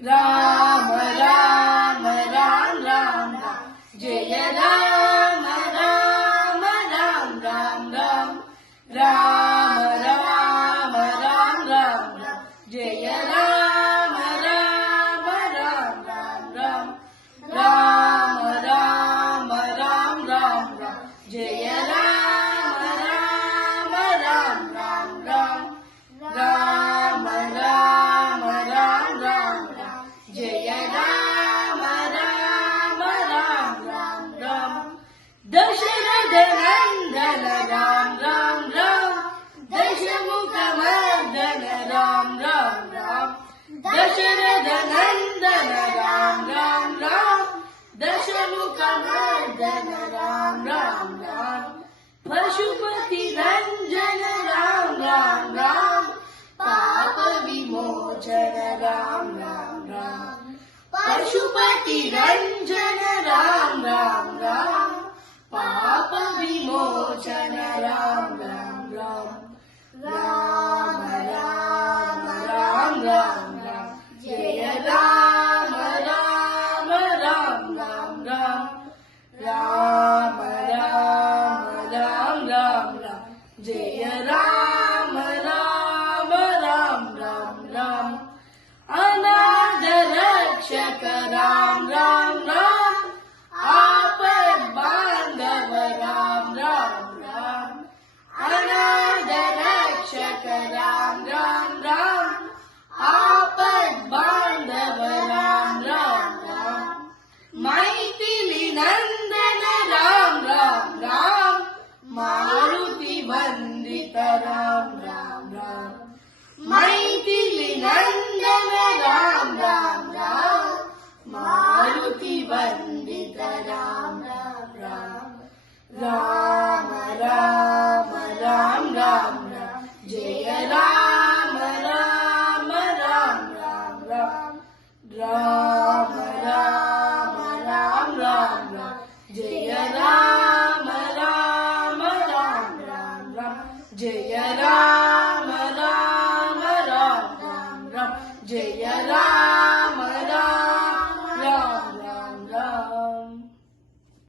राम राम राम राम राम जय राम राम राम राम राम राम राम राम राम राम जय राम राम राम राम राम राम राम राम राम राम जय राम राम राम राम राम राम राम राम राम राम जय राम राम राम राम राम दशरथ नंदन राम राम राम दशमुख मर्दन राम राम राम दशरथ नंदन राम राम राम दशमुख मर्दन राम राम राम पशुपति रंजन राम राम राम पाप विमोचन राम राम राम पशुपति रंजन